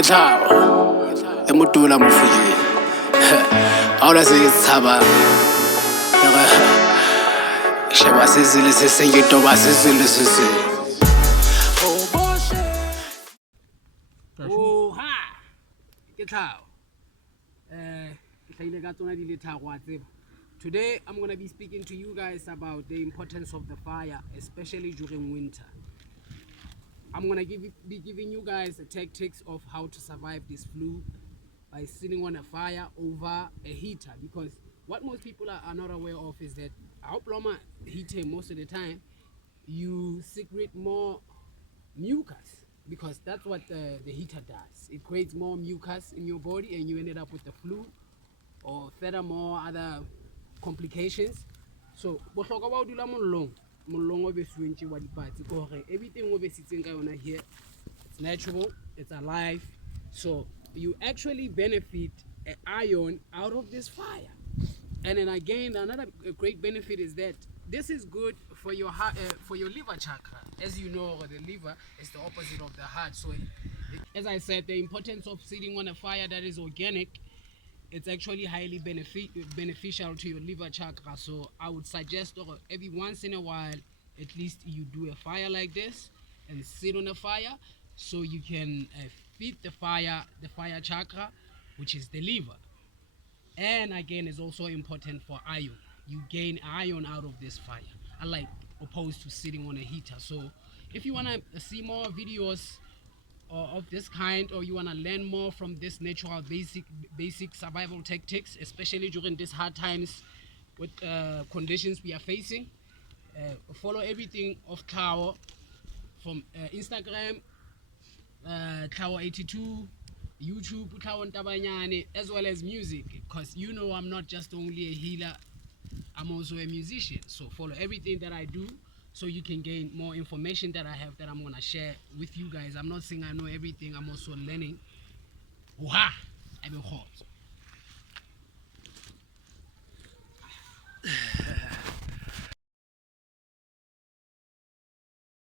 Tlhaho le motula mofuyeng ahora se tshaba sheba sezile se seng ke toba sezile se seng ha ke Tlhaho ke hlahile ka tsona di le tharo wa tseba. Today I'm going to be speaking to you guys about the importance of the fire, especially during winter. I'm going to be giving you guys the tactics of how to survive this flu by sitting on a fire over a heater, because what most people are not aware of is that our plumber heater, most of the time you secrete more mucus, because that's what the heater does. It creates more mucus in your body and you ended up with the flu or furthermore other complications. So bohlokwa ba ho dula mollong o beswentse wa dipatsi ke hore everything o besitseng ka yona here, it's natural, it's alive, so you actually benefit iron out of this fire. And then again, another great benefit is that this is good for your heart, for your liver chakra. As you know, the liver is the opposite of the heart. So as I said, the importance of sitting on a fire that is organic, it's actually highly beneficial to your liver chakra. So I would suggest every once in a while, at least you do a fire like this and sit on a fire so you can feed the fire chakra, which is the liver. And again, it's also important for iron. You gain iron out of this fire, unlike opposed to sitting on a heater. So if you want to see more videos of this kind, or you want to learn more from this natural basic survival tactics, especially during these hard times with conditions we are facing, follow everything of Tlhaho from Instagram, Tlhaho82, YouTube, Tlhaho Ntabanyane, as well as music, because you know I'm not just only a healer, I'm also a musician. So follow everything that I do so you can gain more information that I have that I'm going to share with you guys. I'm not saying I know everything, I'm also learning. I've been hot.